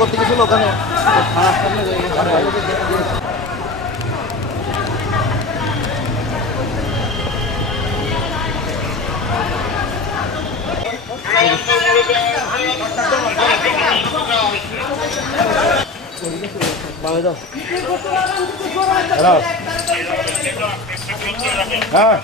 করতে গেছিল ওখানে হ্যাঁ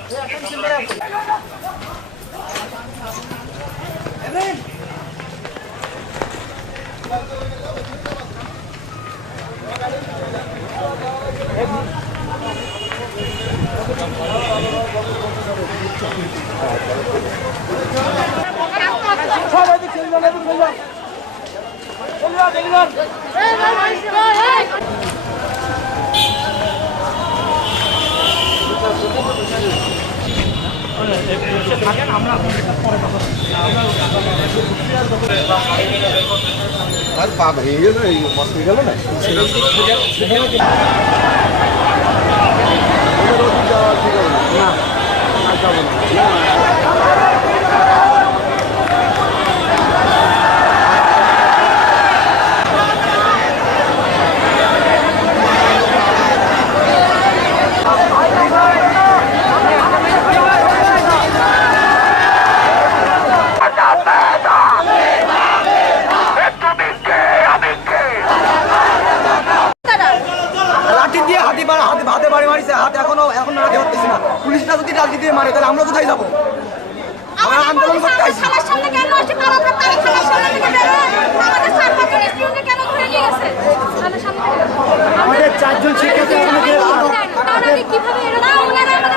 পা ভেঙে গেল এই মস্তি গেল না হাতে বাড়ি মারিছে, হাতে এখনো হাতে হতেছি না। পুলিশটা যদি লাঠি দিয়ে মারে তাহলে আমরা কোথায় যাবো? আমরা আন্দোলন করতে আসছি। আমাদের চারজন শিক্ষার্থী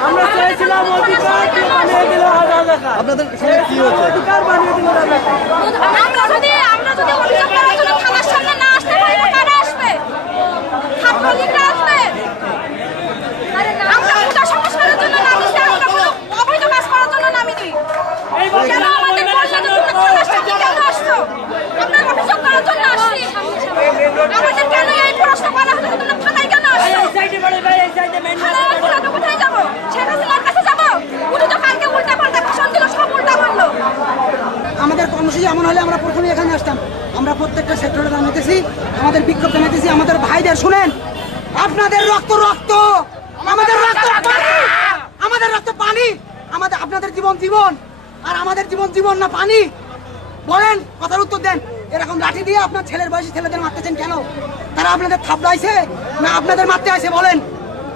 আমরা চেয়েছিলাম আপনাদের কি হচ্ছে? আমাদের কর্মসূচি এমন হলে আমরা প্রথমে এখানে আসতাম। আমরা প্রত্যেকটা সেক্টরে জানাইতেছি, আমাদের বিক্ষোভ জানাইতেছি। আমাদের ভাইদের শুনেন, আপনাদের রক্ত রক্ত, আমাদের রক্ত পানি, আমাদের রক্ত পানি, আমাদের আপনাদের জীবন জীবন, আর আমাদের জীবন জীবন না পানি। বলেন, কথার উত্তর দেন। এরকম লাঠি দিয়ে আপনার ছেলের বয়সী ছেলেদের মারতেছেন কেন? তারা আপনাদের থাপড়াইছে না আপনাদের মারতে আসে? বলেন,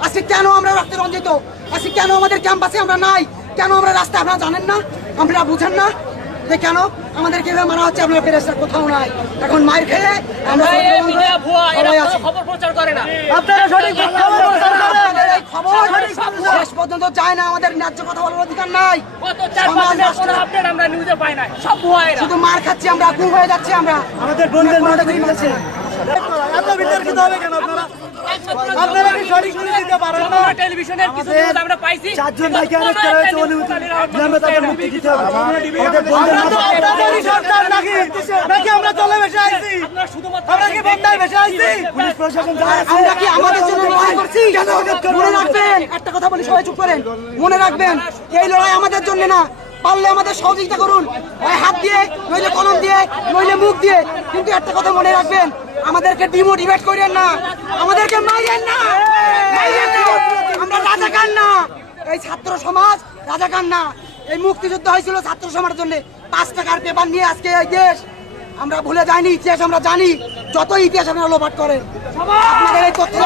আজকে কেন আমরা রক্তে রঞ্জিত? আজকে কেন আমাদের ক্যাম্পাসে আমরা নাই? কেন আমরা রাস্তায়? আপনারা জানেন না? আপনারা বুঝেন না যে কেন আমাদের কিভাবে মারা হচ্ছে? আপনার ফেরেস্তার কোথাও নাই। এখন মার খেয়ে আমরা খবর প্রচার করে না। আপনারা সঠিক খবর শেষ পর্যন্ত যায় না। আমাদের ন্যায্য কথা বলার অধিকার নাই। শুধু মার খাচ্ছি আমরা, গুম হয়ে যাচ্ছি আমরা। আমাদের বোনদের এত বিতর্কিত হবে কেন আপনারা? আপনারা কি সঠিক নিউজ দিতে পারেন না? টেলিভিশনের কিছু নিউজ আমরা পাইছি। 4 জন ভাইকে অ্যারেস্ট করা হয়েছে, অনুমতি বিলম্বে তাদের মুক্তি দিতে হবে। আমাদের আপনাদেরই সরকার নাকি আমরা চলে বসে আইছি? আমরা কি বন্ধায় বসে আইছি? পুলিশ প্রশাসন যা আছে, আমরা কি আমাদের জন্য লড়াই করছি? মনে রাখবেন, একটা কথা বলি, সবাই চুপ করেন। মনে রাখবেন, এই লড়াই আমাদের জন্য না। পারলে আমাদের সহযোগিতা করুন, হয় হাত দিয়ে, নইলে কলম দিয়ে, নইলে মুখ দিয়ে। কিন্তু একটা কথা মনে রাখবেন, আমাদেরকে ডিমোটিভেট করেন না, আমাদেরকে মাইরেন না, মাইরেন না। আমরা রাজাকার না, এই ছাত্র সমাজ রাজাকার না। এই মুক্তিযুদ্ধ হয়েছিল ছাত্র সমাজের জন্য। 5 টাকার পেপার নিয়ে আজকে এই দেশ আমরা ভুলে যাইনি, ইতিহাস আমরা জানি। যত ইতিহাস আপনারা লোপাট করেন, আপনাদের এই তথ্য